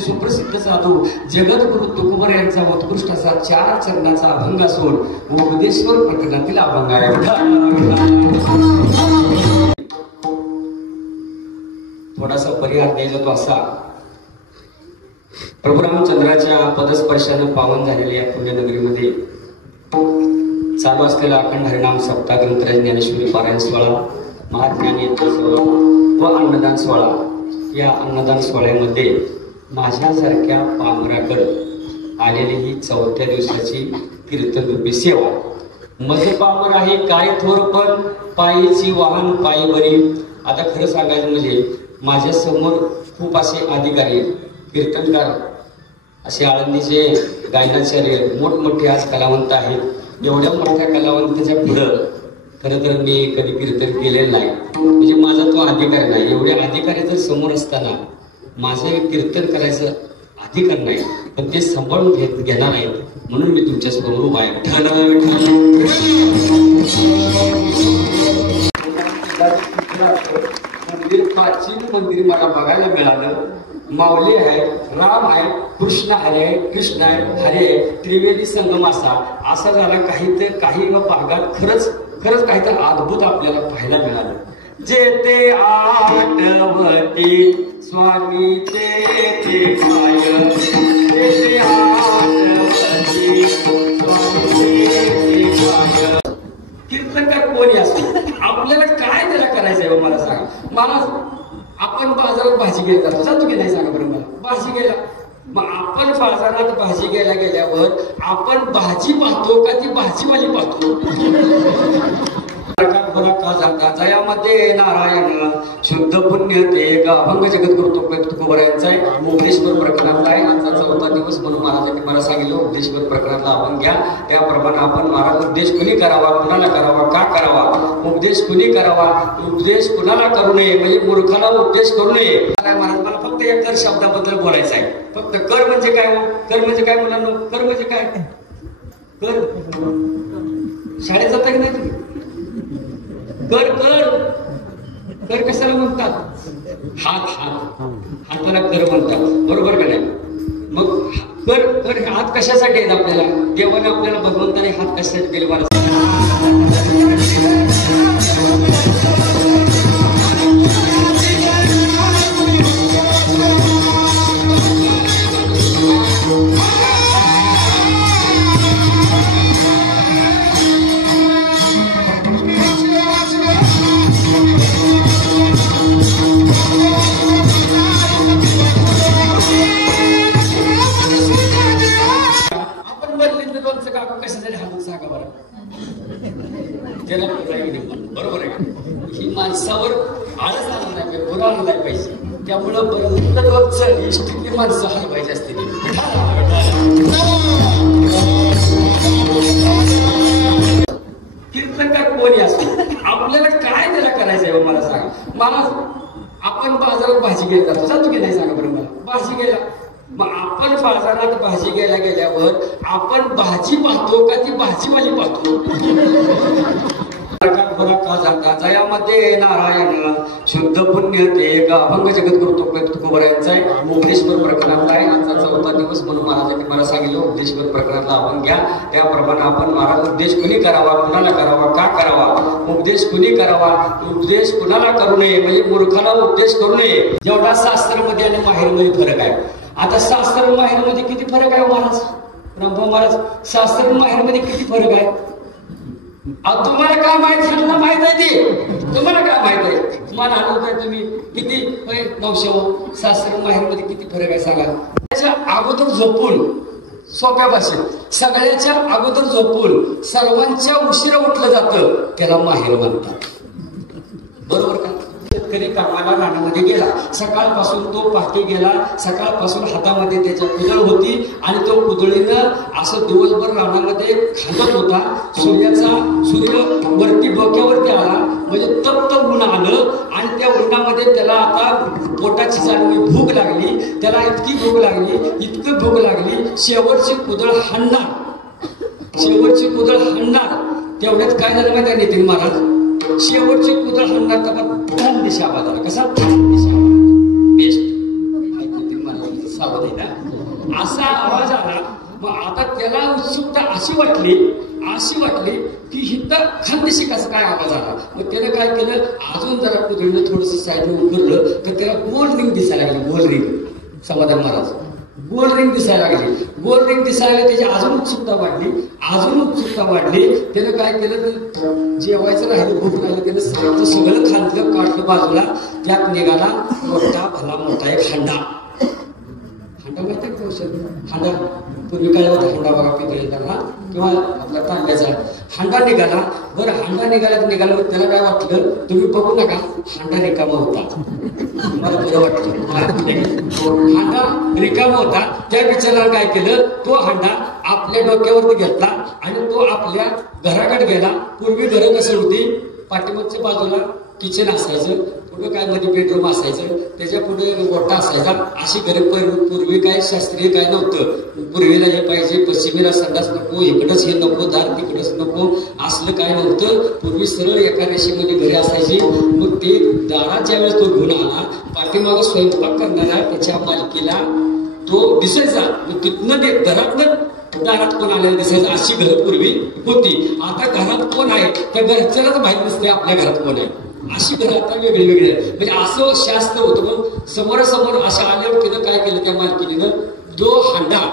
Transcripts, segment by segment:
सुप्रसिद्ध साधू जगद्गुरु तुकोबर यांचा उत्कृष्ट असा 4 चरणाचा अभंग असून उपदेश्वर प्रकरणातील अभंग आहे। थोडासा परिहार द्यायचा तो असा, प्रभू रामचंद्राच्या पदस्पर्शाने पावन झालेल्या या पुण्यनगरीमध्ये चालू असलेला अखंड हरिनाम सप्ताह ग्रंथराज ज्ञानेश्वरी पारायण सोहळा, महाज्ञानी सोहळा व अन्नदान सोहळा, या अन्नदान सोहळ्यामध्ये माझ्यासारख्या पामराकडे आलेली ही 4थ्या दिवसाची कीर्तनरूपी सेवा। मज पामर आहे काय थोर पण पायीची वाहन पायी बरी। आता खरं सांगायचं म्हणजे माझ्या समोर खूप असे अधिकारी कीर्तनकार, असे आळंदीचे गायनाचार्य मोठमोठे आज कलावंत आहेत। एवढ्या मोठ्या कलावंताच्या पुढं खरं तर मी कधी कीर्तन केलेलं नाही, म्हणजे माझा तो अधिकार नाही। एवढे अधिकारी जर समोर असताना माझं कीर्तन करायचं अधिकार नाही, पण ते सांभाळून घेणार आहेत, म्हणून मी तुमच्या समोर उभा आहे। मंदिर प्राचीन मंदिर मला बघायला मिळालं। माऊली आहे, राम आहे, कृष्ण हरे, कृष्ण आहे, हरे त्रिवेदी संगम असा झाला। काही भागात खरंच खरंच काहीतरी अद्भुत आपल्याला पाहायला मिळालं. जेते आठवती स्वामी ते काय, जेते आठवती स्वामी ते काय. कीर्तनकार कोणी असतो, आपल्याला काय त्याला करायचंय मला सांगा. मला आपण बाजारात भाजी घ्यायला जातो की नाही सांगा बरं मला. भाजी घ्यायला मग आपण बाजारात भाजी घ्यायला गेल्यावर आपण भाजी पाहतो का ती भाजीवाली पाहतो. का जाता जयामध्ये नारायण शुद्ध पुण्य ते अभंग जगद्गुरु तुकोबर यांचा उपदेशवर प्रकरणातला आहे. आजचा 4था दिवस म्हणून महाराजांनी मला सांगितलं उपदेशवर प्रकरणातला आपण घ्या. त्याप्रमाणे आपण महाराज उपदेश कुणी करावा, कुणाला करावा, का करावा, उपदेश कुणी करावा, उपदेश कुणाला करू नये, म्हणजे मूर्खाला उपदेश करू नये. महाराज मला फक्त या कर शब्दाबद्दल बोलायचं आहे. फक्त कर म्हणजे काय हो, कर म्हणजे काय मुलांना, कर म्हणजे काय, कर शाळेत जाता की नाही तुम्ही. कर कर कर कशाला म्हणतात, हात हात हाताला कर म्हणतात, बरोबर का नाही. मग कर कर हे हात कशासाठी आहेत आपल्याला, देवाने आपल्याला भगवंताने हात कशासाठी दिले मला. बरोबर आहे. ही माणसावर आळस आला नाही पाहिजे, गुन्हा आला नाही पाहिजे. त्यामुळं बरोबर इष्टीतली माणसं आली पाहिजे असते. कीर्तनकार कोणी असतो, आपल्याला काय त्याला करायचंय मला सांगा. मला आपण बाजारात भाजी घ्यायला जातो की नाही सांगा बरं मला. भाजी घ्यायला मग आपण बाजारात भाजी घ्यायला गेल्यावर आपण भाजी पाहतो का ती भाजीवाली पाहतो. का जाता जयामध्ये नारायण शुद्ध पुण्य ते अभंग जगद्गुरु तुकोबर यांचा उपदेशवर प्रकरणातला आहे. आजचा 4था दिवस म्हणून महाराजांनी मला सांगितलं उपदेशवर प्रकरणातला आपण घ्या. त्याप्रमाणे आपण महाराज उपदेश कुणी करावा, कुणाला करावा, का करावा, उपदेश कुणी करावा, उपदेश कुणाला करू नये, म्हणजे मूर्खाला उपदेश करू नये. जेवढा शास्त्रामध्ये आणि माहेरमध्ये फरक आहे. आता शास्त्र माहेरमध्ये किती फरक आहे महाराज, रामभाऊ महाराज, शास्त्र माहेरमध्ये किती फरक आहे. तुम्हाला काय माहित, सगळ्यांना माहित आहे ते, तुम्हाला काय माहित आहे, तुम्हाला आठवत तुम्ही किती नवशेव शास्त्र माहेरमध्ये किती फरक आहे सांगा. त्याच्या अगोदर झोपून, सोप्या भाषेत सगळ्याच्या अगोदर झोपून सर्वांच्या उशिरा उठलं जातं त्याला माहेर म्हणतात, बरोबर का. शेतकरी कामाला रानामध्ये गेला, सकाळपासून तो पहाटे गेला, सकाळपासून हातामध्ये त्याच्या कुदळ होती आणि तो कुदळीनं असं दिवसभर रानामध्ये खांदत होता. सूर्य वरती डोक्यावरती आला, म्हणजे तप्त ऊन आलं आणि त्या उन्हामध्ये त्याला आता पोटाची जाणवी भूक लागली. त्याला इतकी भूक लागली, शेवटची कुदळ हाणणार. तेवढ्यात काय झालं माहिती आहे नितीन महाराज, शेवटची कुदळ हाणणार तर दिशा आवाज आला. कसा दिशा बेस्ट सावधान असा आवाज आला. मग आता त्याला उत्सुकता अशी वाटली की हिथं खानदेशी कसा काय आवाज आला. मग त्यानं काय केलं, अजून जरा कुदळीनं थोडंसं साईडने उघडलं तर त्याला गोल रिंग दिसायला लागली. गोल रिंग समाधान महाराज, गोल रिंग दिसायला लागली. त्याची अजून उत्सुकता वाढली. त्यानं काय केलं, तर जेवायचं राहिलं, भूक लागली, त्यानं सगळं खाल्लं, काढलं बाजूला. त्यात निघाला मोठा एक हांडा माहिती आहे का, हांडा पूर्वी काय होता हांडा बघा, पितळेचा किंवा आपला तांब्याचा हांडा निघाला. बरं हांडा निघाला त्याला काय वाटलं, तुम्ही बघू नका, हांडा रिकामा होता. मला बरं वाटलं, हांडा रिकामा होता. त्या बिचाराला काय केलं, तो हांडा आपल्या डोक्यावरती घेतला आणि तो आपल्या घराकडे गेला. पूर्वी घरं कसं होती, पाठीमागच्या बाजूला किचन असायचं, पुढे काय मध्ये बेडरूम असायचं, त्याच्या पुढे गोठा असायचा. अशी घरे पूर्वी काय शास्त्रीय काय नव्हतं. पूर्वीला हे पाहिजे, पश्चिमेला संडास नको, इकडंच हे नको, दार तिकडंच नको, असलं काय नव्हतं. पूर्वी सरळ एका रेषेमध्ये घरे असायची. मग ते दारात ज्यावेळेस तो घेऊन आला, पाठीमागं स्वयंपाक करणारा त्याच्या मालकीला तो दिसायचा. मग तिथनं ते घरातनं दारात कोण आलेलं दिसायचं, अशी घरं पूर्वी होती. आता घरात कोण आहे त्या घरच्यालाच माहित नसते आपल्या घरात कोण आहे. अशी घरं आता वेगळी वेगळी आहे. म्हणजे असं शास्त्र होतं. पण समोरासमोर असं आल्यावर तिनं काय केलं त्या मालकीनं, जो हांडा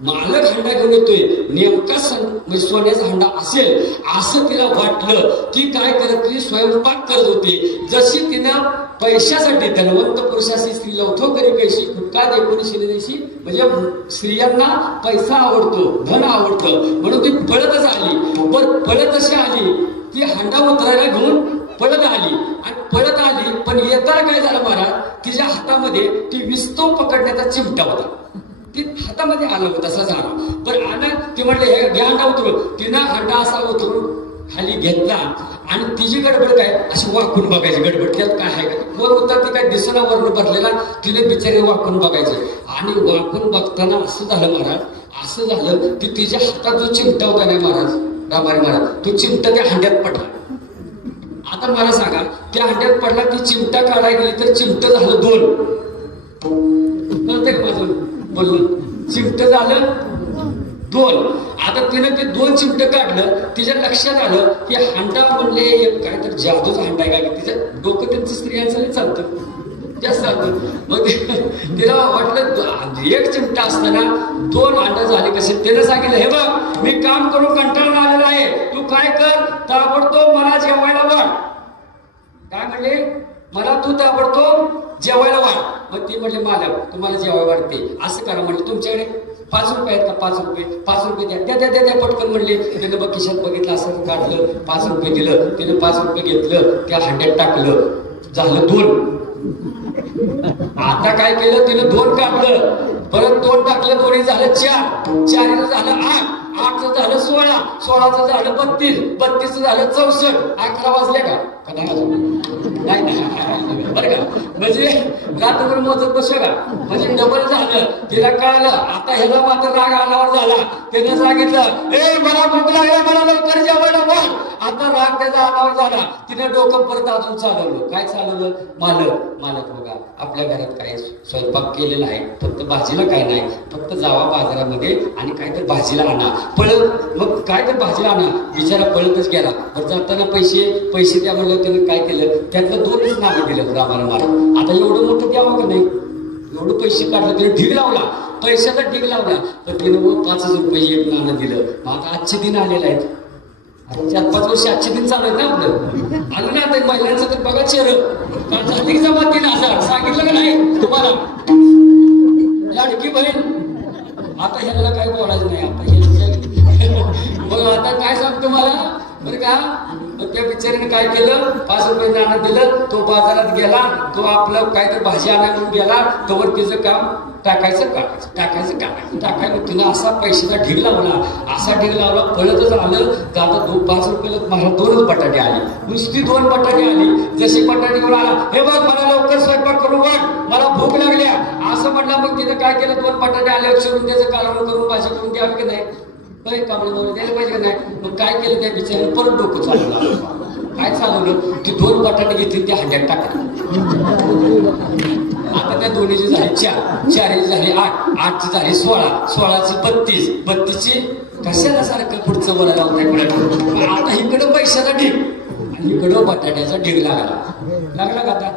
मालक हांडा घेऊन येतोय नेमका म्हणजे सोन्याचा हांडा असेल असं तिला वाटलं. ती काय करत होती, स्वयंपाक करत होती. जशी तिनं पैशासाठी धनवंत पुरुषाशी स्त्री लवथो करी कैशी खुटका देखून शिलेशी, म्हणजे स्त्रियांना पैसा आवडतो, धन आवडतं म्हणून ती पळतच आली. पण पळत अशी आली, ती हांडा उतरायला घेऊन पळत आली आणि पळत आली. पण येताना काय झालं महाराज, तिच्या हातामध्ये ती विस्तव पकडण्याचा चिमटा होता. ती हातामध्ये आला होता तसा झाला. पण आला ती म्हणले हे घ्या हांडा उतरून. तिनं हांडा असा उतरून खाली घेतला आणि तिची गडबड काय, अशी वाकून बघायची गडबड. त्यात काय आहे का, वर उतरती काय दिसना वर्ण भरलेला, तिने बिचारी वाकून बघायचे. आणि वाकून बघताना असं झालं महाराज, असं झालं की तिच्या हातात जो चिमटा होता नाही महाराज, रामारी महाराज, तो चिमटा त्या हांड्यात पडला. आता मला सांगा, त्या हांड्यात पडला, ती चिमटा काढायला गेली तर चिमट झालं 2. कळतंय का माझं बोलून, चिमट झालं 2. आता तिनं ते 2 चिमट काढलं. तिच्या लक्षात आलं की हांडा म्हणले एक काय तर जादूचा हांडा आहे का, तिचं डोकं त्यांचं स्त्रियांचं चालतं जास्त चालतं. मग तिला वाटलं एक चिमटा असताना 2 हांडा झाले कसे. त्यानं सांगितलं हे बघ मी काम करून कंटाळून आलेला आहे, तू काय कर ताबडतोब मला जेवायला वाढ. काय म्हणले, मला तू ताबडतोब जेवायला वाढ. मग ती म्हणले मालक तुम्हाला जेवायला वाढते, असं करा म्हणले तुमच्याकडे 5 रुपये आहेत का, 5 रुपये 5 रुपये द्या द्या द्या द्या पटकन म्हणले. त्यानं बघ खिशात बघितलं, असं काढलं, 5 रुपये दिलं. त्यानं 5 रुपये घेतलं, त्या हांड्यात टाकलं, झालं 2. आता काय केलं, तिनं 2 काढलं, परत 2 टाकलं, 2 झालं 4, 4 झालं 8, 8 झालं 16, 16 झालं 32, 32 झालं 64. 11 वाजले का नाही बरं का, म्हणजे रात्रभर मोजत बसू का, म्हणजे डबल झालं. तिला कळलं आता ह्याला मात्र राग आल्यावर झाला. त्यानं सांगितलं ए मला भूक लागली, मला लवकर जेवायला वाढ. आता राग त्याचा आल्यावर झाला. तिने डोकं परत अजून चालवलं. काय चालवलं, मालक बघा आपल्या घरात काय स्वयंपाक केलेला आहे, फक्त भाजीला काय नाही, फक्त जावा बाजारामध्ये आणि काय तर भाजीला आणा. पळत मग काय तर भाजीला आणा, बिचारा पळतच गेला. तर जाताना पैसे द्या म्हणलं. त्यानं काय केलं, त्यातलं 2च नावं दिलं रामाला महाराज. आता एवढं मोठं द्यावं का नाही, एवढं पैसे काढलं. त्याने ढीग लावला, पैशाचा ढीग लावला. तर तिनं 5 रुपये एक नाणं दिलं. मग आता आजचे दिन आलेले आहेत, 4-5 वर्ष आजचे दिन चालू आहेत ना आपलं. आलं ना आता महिलांचं तर बघा चेहरं झाली जमा 3000 सांगितलं का नाही तुम्हाला, लाडकी बहीण. आता ह्याला काय बोलायचं नाही. आता मग आता काय सांगतो मला बरं का. त्या बिचारीने काय केलं, 5 रुपये नाणं दिलं. तो बाजारात गेला, तो आपलं काय तर भाजी आणा म्हणून गेला. तोवर तिचं काम टाकायचं टाकायचं. तिनं असा पैशाचा ढीग लावला, असा ढीग लावला, पळतच आलं. तर आता 5 रुपयाला मला 2च बटाटे आले, नुसती 2 बटाटे आली. जशी बटाटे घेऊन आला, हे बघ मला लवकर स्वयंपाक करून वाट, मला भूक लागल्या असं म्हटलं. मग तिनं काय केलं, 2 बटाटे आल्यावर चिरून त्याचं कालवण करून भाजी करून द्यावी की नाही, काही कामाला द्यायला पाहिजे का नाही. मग काय केलं त्या बिचाऱ्याने, परत डोकं चालवलं. काय चालवलं, ती 2 बटाटे घेतली त्या हांड्यात टाकली. आता त्या दोन्हीची झाली 4, 4ची झाली 8, 8ची झाली 16, 16ची 32, 32ची कशाला सारखं पुढचं बोलायला होतं. आता इकडं पैशाचा ढीग आणि इकडं बटाट्याचा ढीग लागला का. आता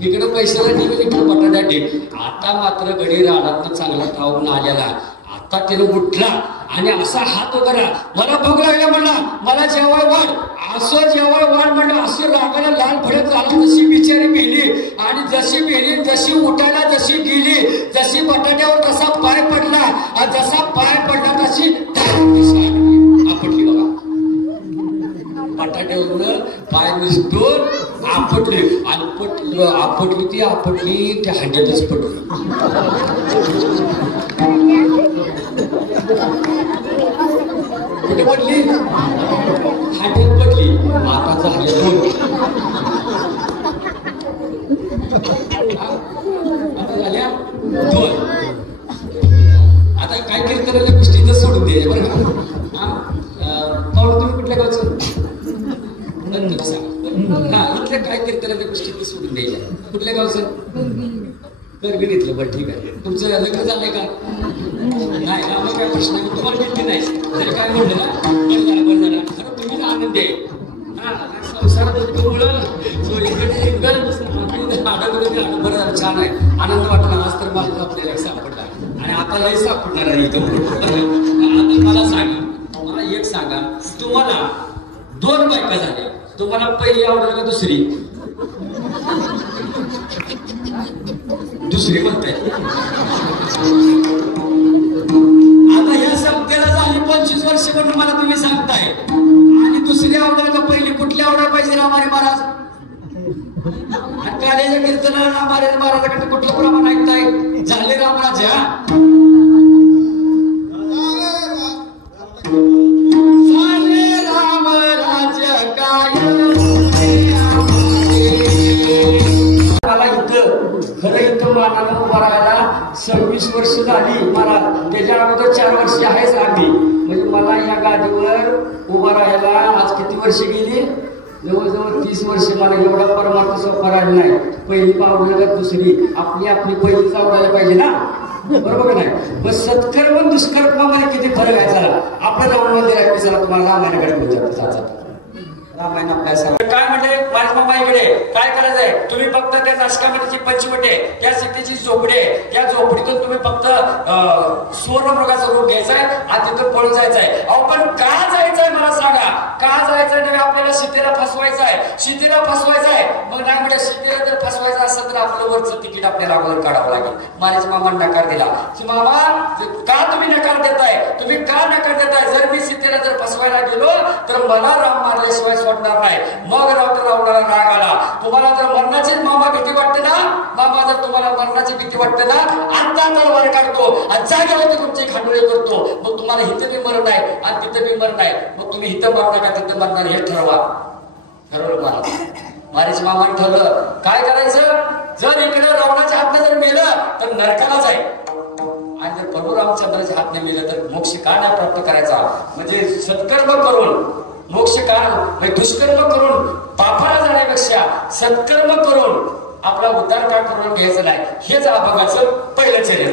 इकडं पैशाचा ढीग, इकडं बटाट्या ढीग. आता मात्र गडी रानातनं चांगला तावून आलेला. आता त्यानं उठला आणि असा हात करा, मला भूक लागल्या म्हणला, मला जेवाय वाढ. असं जेवाय वाढ म्हणलं, असं रागाला लाल भडक झाला. तशी बिचारी मेली आणि जशी मेली, जशी उठायला जशी गेली, जशी बटाट्यावर तसा पाय पडला, जसा पाय पडला तशी आपटली बघा. बटाट्यावरनं पाय निसटून आपटली आणि आपटली त्या हांड्यातच पडली. कुठे पडली, हांड्यात पडली. आता झाले 2, आता झाल्या 2. आता काय कीर्तनाच्या गोष्टी तर सोडून द्यायच्या बरं का. पाहुणे तुम्ही कुठल्या गावचं सांगा. इथल्या काय कीर्तनाच्या गोष्टी तर सोडून द्यायच्या. कुठल्या गावचं, करगणीतलं. बरं ठीक आहे. तुमचं लग्न झालंय का, नाही ना मग काय प्रश्न नाही तुम्हाला भीती नाही जर काय म्हणलं ना बरं झालं खरं तुम्ही आनंदी आहे संसारात मुलं बरं झालं छान आहे आनंद वाटला आज तर मला आपल्याला सापडला आणि आता लय सापडणार आहे इथं आता मला सांगा मला एक सांगा तुम्हाला 2 बायका झाल्या तुम्हाला पहिली आवडेल का दुसरी म्हणताय आता ह्या सप्त्याला झाली 25 वर्ष म्हणून मला तुम्ही सांगताय आणि दुसरी आवडेल का पहिली कुठली आवडायला पाहिजे रामारे महाराज काल्याच्या कीर्तनाला रामारे महाराजाकडे कुठलं प्रमाण ऐकताय झाले रामराजा खरं इथं मानानं उभा राहायला 26 वर्ष झाली मला त्याच्या अगोदर 4 वर्ष आहेच आम्ही म्हणजे मला या गादीवर उभा राहायला आज किती वर्ष गेली जवळजवळ 30 वर्ष मला एवढा परमार्थ सोपा राहिला नाही पहिली पावलं तर दुसरी आपली पहिलीच आवडायला पाहिजे ना बरोबर नाही मग सत्कर्म दुष्कर्मामध्ये किती फरक आहे चला आपलं राम मंदिर आहे चला तुम्हाला रामायणाकडे बोलतात रामायण अभ्यास काय म्हणले माझ्या मामा इकडे काय करायचंय तुम्ही फक्त त्या नाशकामध्ये पंचवटे त्या सिटीची झोपडी आहे त्या झोपडीतून तुम्ही फक्त सुवर्णमृगाचा रूप घ्यायचाय आणि तिथं पळून जायचंय अहो पण का जायचंय मला सांगा का जायचंय नाही आपल्याला सीतेला फसवायचंय मग नाही म्हणजे सीतेला जर फसवायचं असेल तर आपलं वरचं तिकीट आपल्याला अगोदर काढावं लागेल माझ्या मामाने नकार दिला की मामा का तुम्ही नकार देताय तुम्ही का नकार देताय जर मी सीतेला जर फसवायला गेलो तर मला राम मारल्याशिवाय सोडणार नाही मग रावणाला राग आला तुम्हाला जर मरणाची मामा भीती वाटते ना मामा जर तुम्हाला मरणाची भीती वाटते ना आता तलवार काढतो आणि जागेवरती तुमची खांडोळी करतो मग तुम्हाला इथं बी मरण आहे आणि तिथं बी मरण आहे मग तुम्ही इथं मरणार का तिथं मरणार हे ठरवलं मला माझ्या मामाने ठरवलं काय करायचं जर इकडे रावणाच्या हातने जर मेलं तर नरकाला जाईल आणि जर प्रभू रामचंद्राच्या हातने मेलं तर मोक्ष का नाही प्राप्त करायचा म्हणजे सत्कर्म करून मोक्ष का म्हणजे दुष्कर्म करून पापाला जाण्यापेक्षा सत्कर्म करून आपला उद्धार का करून घ्यायचं नाही हेच अभंगाचं पहिलं चर्या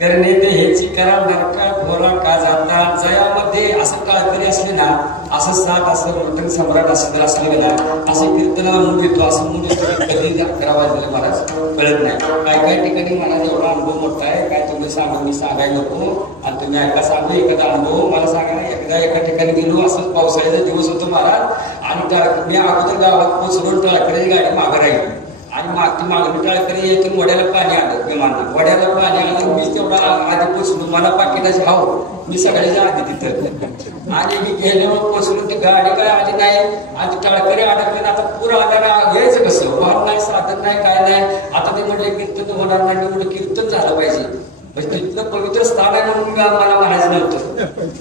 करणे ते हेची करा नरका भोरा का जाता जयामध्ये असं काळकरी असले ना असं सात असं मटन सम्राट असं जर असलं गेला असं कीर्तनाला मूड येतो असं मूड येतो कधी 11 वाजले मला कळत नाही काय ठिकाणी मला एवढा अनुभव मोठा आहे काय तुम्ही सांगू मी सांगायला नको आणि तुम्ही ऐका सांगू एखादा अनुभव मला सांगा एकदा एका ठिकाणी गेलो असंच पावसाळ्याचा दिवस होतो महाराज आणि मी अगोदर गावात पोचलो टाळकऱ्याची गाडी मागं राहिली आणि मागणी टाळकरी येथून वड्याला पाणी आलं विमानात वड्याला पाणी आलं मी तेवढा आधी पोचलो मला पाकिटाची हाव मी सगळ्याच्या आधी तिथं आणि मी गेल्यावर पोचलो ती गाडी काय आली नाही आणि टाळकरी अडकले आता पूर आल्याला यायचं कसं वाहन नाही साधन नाही काय नाही आता ते म्हणजे कीर्तन होणार नाही म्हणजे कीर्तन झालं पाहिजे म्हणजे तिथलं पवित्र स्थान आहे म्हणून मला म्हणायचं नव्हतं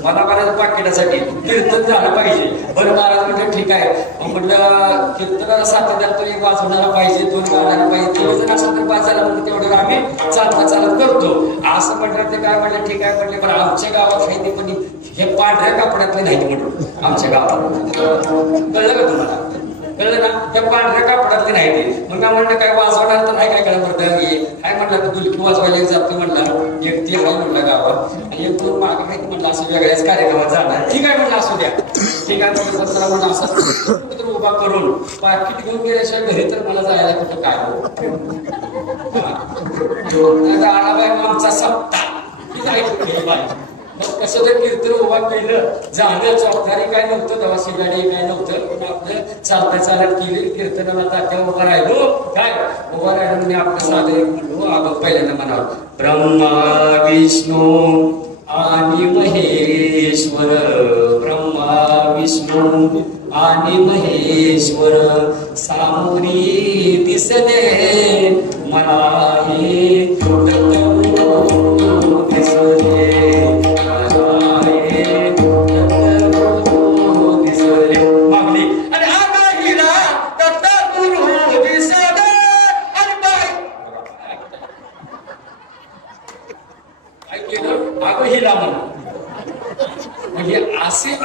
मला म्हणायचं पाकिटासाठी कीर्तन झालं पाहिजे बरं महाराज म्हणजे ठीक आहे म्हटलं कीर्तनाला साथीदार तरी वाजवणारा पाहिजे 2 गाण्याला पाहिजे तेवढं जर असं तर वाचायला म्हणजे तेवढं आम्ही चालत करतो असं म्हटलं ते काय म्हटलं ठीक आहे म्हटले पण आमच्या गावात आहे ते पण हे पांढऱ्या कापडातले नाहीत म्हटलं आमच्या गावात कळलं का तुम्हाला कळलं ना त्या पांढऱ्या कापडातले नाही ते मग म्हणलं काय वाजवणार तर नाही काय कळलं बरं काय म्हटलं दुलकी वाजवायला जातो म्हणलं एक ती आहे म्हणलं गावात आणि एक दोन मागे आहेत म्हणलं असं वेगळ्याच कार्यक्रमात जाणार. ठीक आहे म्हणलं असू द्या. ठीक आहे म्हणलं असं उभा करून पाकिट घेऊन गेल्याशिवाय घरी तर मला जायला कुठं काय आणाबाई आमचा सप्ताह कसं तर कीर्तन उभा केलं जाणं चौथारी काय नव्हतं तेव्हा शिगाडी काय नव्हतं पण आपलं चालता चालत केली कीर्तनाला तात्या उभा राहिलो काय उभा राहिलो म्हणजे आपलं साधं एक म्हणलो आलो पहिल्यांदा म्हणावं ब्रह्मा विष्णू आणि महेश्वर ब्रह्मा विष्णू आणि महेश्वर सामोरी दिसले मला हे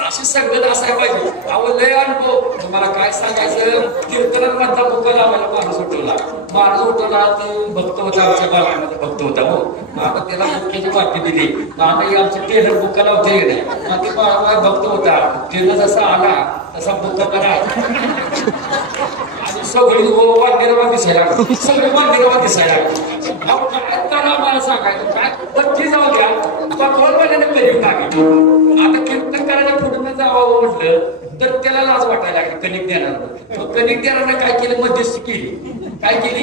असे संगत असायला पाहिजे. अहो लय अनुभव तुम्हाला काय सांगायचं. कीर्तनात मधला बुक्का लावायला माणूस उठवला ते भक्त होता आमच्या बाळामध्ये भक्त होता हो. आता त्याला बुक्क्याची वाटी दिली. आता आमचं टेलर बुक्का लावता येईल मग ते बाळा भक्त होता त्यानं जसा आला तसा बुक्का करा आणि सगळी वाद्यरावा दिसायला सगळे वाद्यरावा दिसायला काय करा मला सांगायचं काय बच्ची जाऊ द्या पकवाने कधी टाके. आता कीर्तन करायला पुढे जावं म्हटलं तर त्याला लाज वाटायला लागली. कणिक देणार कणिक देणारं काय केलं मध्यस्थी केली. काय केली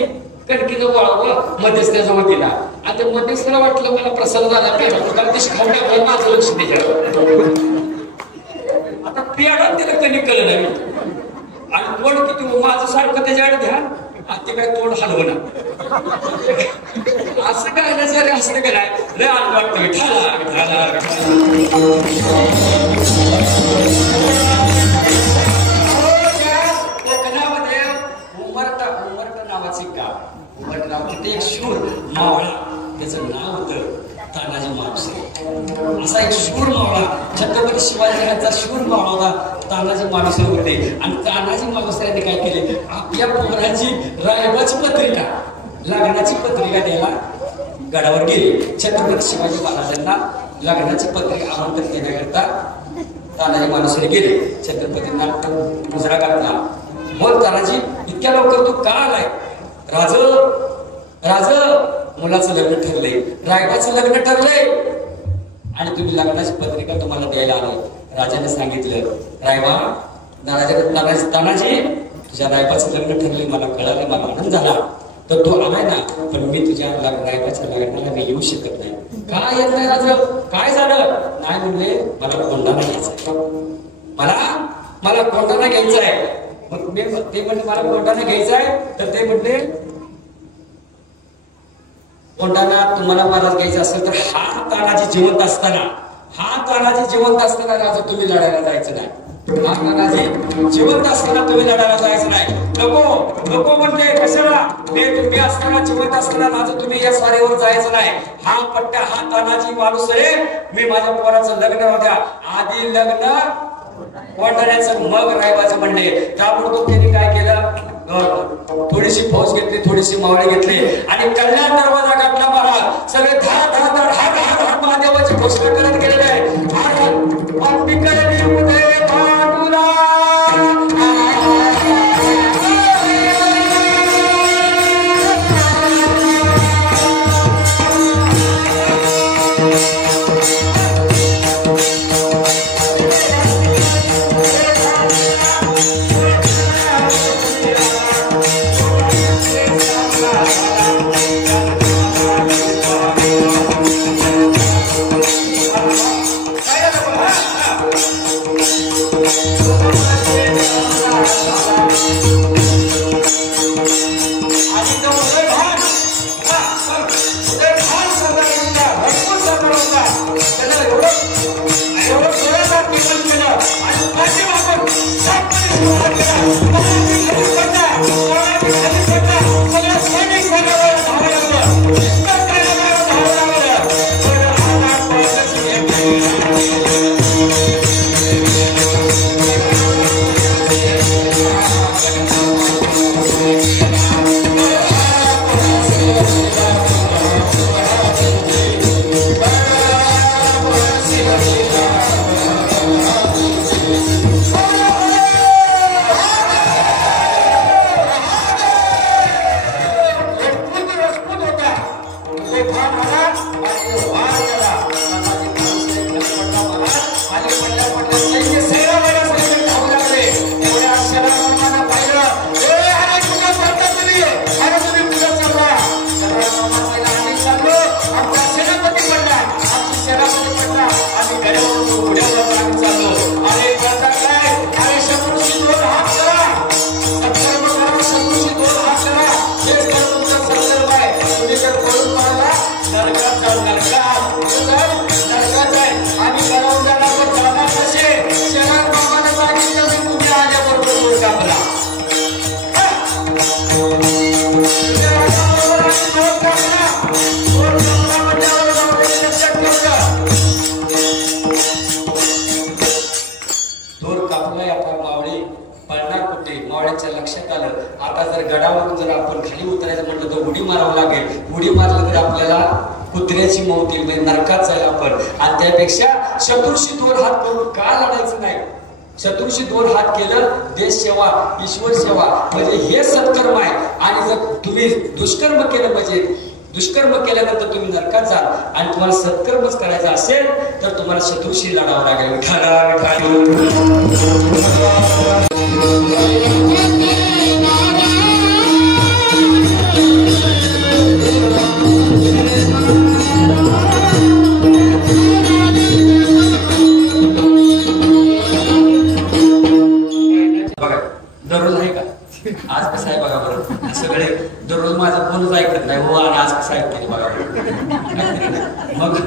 कणकीचं वळावं मध्यस्थाजवळ दिला आणि त्या मध्यस्थाला वाटलं मला प्रसन्न झाला पेढा ते शिकवण्यात माझं लक्ष त्याच्यावर. आता पेढा त्याला कणिक कळलं नाही आणि तोंड किती माझं सारखं त्याच्याकडे ध्यान आणि ते काय तोंड हलवं ना असं काय ना सर असं काय रे आण वाटतं कोकणामध्ये उमरटा नावाचे गाव उमरट नाव तिथे एक शूर मावळा त्याचं नाव होतं तानाजी मालुसरे. असा एक शूर मावळा छत्रपती शिवाजी शूर मावळा होता तानाजी मालुसरे होते. आणि तानाजी मालुसऱ्यांनी काय केले आपल्या पोराची रायबाची पत्रिका लग्नाची पत्रिका द्यायला गडावर गेले. छत्रपती शिवाजी महाराजांना लग्नाची पत्रिका आमंत्रित देण्याकरता तानाजी मालुसरे गेले. छत्रपतींना मुजरा घातला. बोल तानाजी इतक्या लवकर तू का आलाय. राज मुलाचं लग्न ठरलंय रायबाचं लग्न ठरलंय आणि तुम्ही लग्नाची पत्रिका तुम्हाला द्यायला आलोय. राजाने सांगितलं रायबा तानाजी तुझ्या रायबाचं लग्न ठरलंय मला कळालं मला आनंद झाला तर तू आलाय ना पण मी तुझ्या रायबाच्या लग्नाला मी येऊ शकत नाही. काय येत नाही राजा काय झालं नाही म्हणले मला कोंडाणा घ्यायचा मला कोंडाणा घ्यायचा आहे. मग ते म्हणले मला कोंडाणा घ्यायचा आहे तर ते म्हणले कोंडाणा तुम्हाला मला घ्यायचा असेल तर हा तानाजी जिवंत असताना राजा तुम्ही लढायला जायचं नाही. हा तानाजी जिवंत असताना तुम्ही लढायला जायचं नाही. नको म्हणते कशाला तुम्ही असताना जिवंत असताना राजा तुम्ही या स्वारीवर जायचं नाही. हा पट्ट्या हा तानाजी मालुसरे मी माझ्या पोराचं लग्न होत्या आधी लग्न कोंडाण्याचं मग रायबाचं म्हणले. त्यामुळे त्यांनी काय केलं थोडीशी फौज घेतली थोडीशी मावळे घेतली आणि कल्याण दरवाजा गाठला. महाराज सगळे धाड महादेवाची घोषणा करत गेलेले आहे. लक्षात आलं आता जर गडावरून जर आपण खाली उतरायचं म्हटलं तर उडी मारावं लागेल. उडी मारलं तर आपल्याला कुत्र्याची मौत येईल, नरकात जाईल आपण. आणि त्यापेक्षा शत्रूशी दोन हात करून का लढायचं नाही. शत्रूशी दोन हात केलं देश सेवा ईश्वर सेवा म्हणजे हे सत्कर्म आहे. आणि जर तुम्ही दुष्कर्म केलं म्हणजे दुष्कर्म केल्यानंतर तुम्ही नरकात जाल. आणि तुम्हाला सत्कर्मच करायचा असेल तर तुम्हाला शत्रूशी लढावं लागेल. दररोज आहे का आज कसं आहे बघा बरं. सगळे दररोज माझा फोनच ऐकत नाही हो आणि आज कसं ऐकते बघा बरं. मग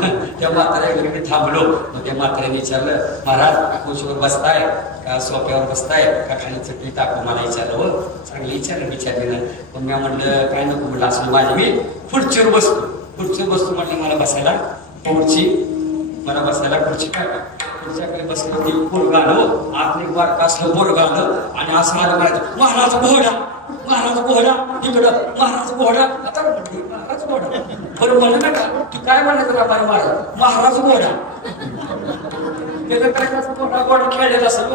त्या म्हाताऱ्याकडे मी थांबलो. मग त्या म्हाताऱ्याने विचारलं महाराज खुर्चीवर बसताय का सोफ्यावर बसताय का खाली चटणी टाकून मला विचारलं. हो चांगलं विचारले ना. पण मी म्हणलं काय नको म्हटलं असं माझी मी खुर्चीवर बसतो म्हटलं मला बसायला खुर्ची मला बसायला खुर्ची काय खुर्च्याकडे बसलं ते पोरगा आलं आतली वाट कसलं पोरगा आलं आणि असं आलं म्हणायचं महाराज घोडा इकडं महाराज घोडा. आता महाराज घोडा बरं म्हणलं ना तू काय म्हणायचं रामारी महाराज घोडा त्याचं काय घोडा खेळलेला असेल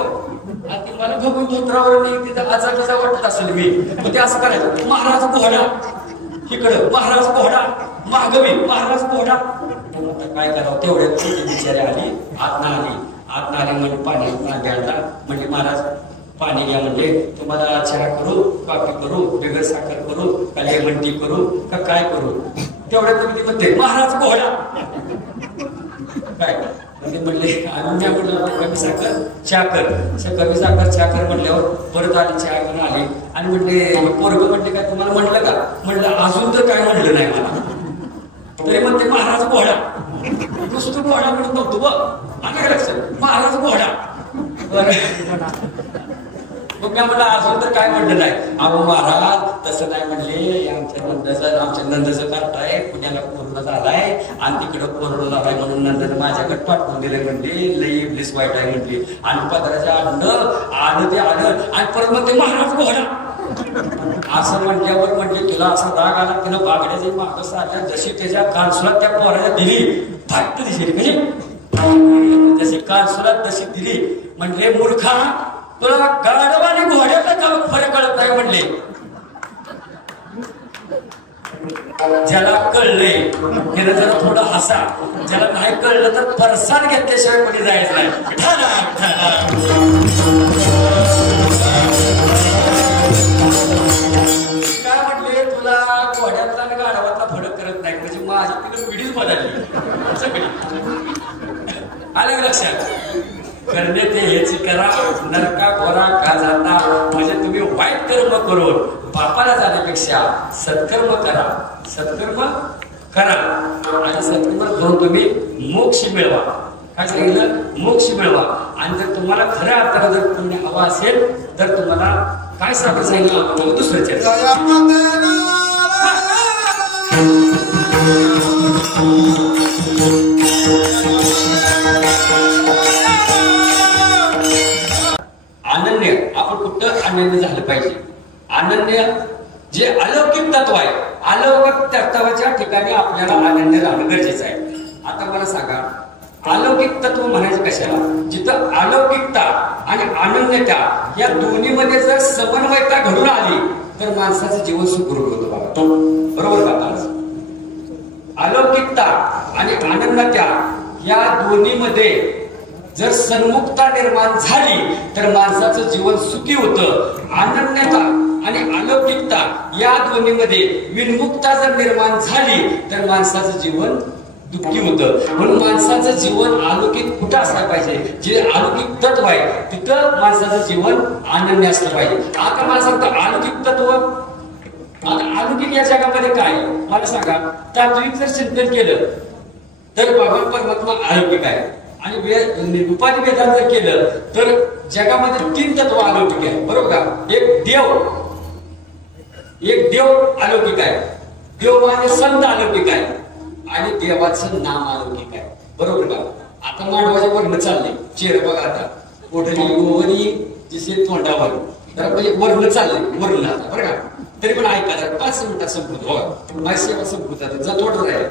आणि मला बघून धोत्रावर तिथं आजाचा वाटत असेल मी. मग ते असं करायचं महाराज घोडा इकडं महाराज घोडा मागवी महाराज घोडा. काय करावं तेवढ्या बिचारी आली आत आली म्हणजे पाणी घ्यायला म्हणजे महाराज पाणी घ्या म्हणजे तुम्हाला चहा करू कॉफी करू बिगर साखर करू का लेमन टी करू का काय करू. तेवढ्या तुम्ही म्हणते महाराज घोडा काय म्हणजे म्हणले आम्ही म्हटलं कमी साखर चहा कर म्हटल्यावर परत आली चहा करून आली आणि म्हणले पोरग म्हणते काय तुम्हाला म्हटलं का म्हणलं अजून तर काय म्हणलं नाही मला. तरी म्हणते महाराज घोडा नुसतं घोडा म्हणून नव्हतो बघ आणि लक्षात महाराज घोडा. मग मी म्हणलं अजून तर काय म्हणलं नाही. अहो महाराज तसं नाही म्हणले आमच्या नंदाचं कार्ट आहे पुण्याला कोरोना झालाय आणि तिकडं कोरोना झालाय म्हणून नंदानं माझ्याकडे पाठवून दिले म्हणले लई इब्लीस वाईट आहे म्हणले. आणि पदराच्या आलं आणि परत म्हणते महाराज घोडा असं म्हटल्यावर म्हणजे तुला असा राग आला तिनं बागड्याची मागस आल्या जशी त्याच्या कानसुलात त्या पोराला दिली फाट दिली म्हणजे जशी कानसुलात तशी दिली म्हणजे मूर्खा तुला गाढव आणि घोड्याचा का फरक कळत नाही म्हणले. ज्याला कळलंय त्यानं जरा थोडं हसा ज्याला नाही कळलं तर फरसाण घेतल्याशिवाय कोणी जायचं नाही. काय म्हणले तुला घोड्यातला आणि गाढवातला फरक करत नाही म्हणजे माझी तिकडे पिढीच बदलली सगळी. आलं लक्षात करणे ते हेच करा नरका खोरा का जाता म्हणजे तुम्ही वाईट कर्म करून बापाला जाण्यापेक्षा सत्कर्म करा आणि सत्कर्म करून तुम्ही मोक्ष मिळवा. काय सांगितलं मोक्ष मिळवा. आणि जर तुम्हाला खऱ्या अर्थाला जर पुण्य हवा असेल तर तुम्हाला काय सांगितलं आपण दुसरं चर्चा. अनन्य आपण कुठं अनन्य झालं पाहिजे. अनन्य जे अलौकिक तत्व आहे अलौकिक तत्वाच्या ठिकाणी आपल्याला अनन्य राहणं गरजेचं आहे. आता मला सांगा अलौकिक तत्व म्हणायचं कशाला जिथं अलौकिकता आणि अनन्यता या दोन्हीमध्ये जर समन्वयता घडून आली तर माणसाचं जीवन सुखरूप होतं बघा. बरोबर का. अलौकिकता आणि आनंदाच्या या दोन्हीमध्ये जर सन्मुखता निर्माण झाली तर माणसाचं जीवन सुखी होतं. अनन्यता आणि अलौकिकता या दोन्हीमध्ये विन्मुखता जर निर्माण झाली तर माणसाचं जीवन दुःखी होतं. म्हणून माणसाचं जीवन अलौकिक कुठं असलं पाहिजे, जे अलौकिक तत्व आहे तिथं माणसाचं जीवन अनन्य असलं पाहिजे. आता मला सांगतो अलौकिक तत्व, आता अलौकिक या जगामध्ये काय मला सांगा. तात्विक जर चिंतन केलं तर भगवान परमात्मा अलौकिक आहे आणि उपाधी वेदांत जर केलं तर जगामध्ये 3 तत्व अलौकिक आहे, बरोबर का. एक देव अलौकिक आहे, देव म्हणजे संत अलौकिक आहे आणि देवाचं नाम अलौकिक आहे, बरोबर का. आता मांडवाच्या वर्ण चालले चेहरा बघा, आता ओढणी गोवरी जसे तोंडावर म्हणजे वर्ण चालले वर्ण आता बरं का. तरी पण ऐका जरा 5 मिनिटात संपत बघा माझी सेवा संपत आता थोडं राहील.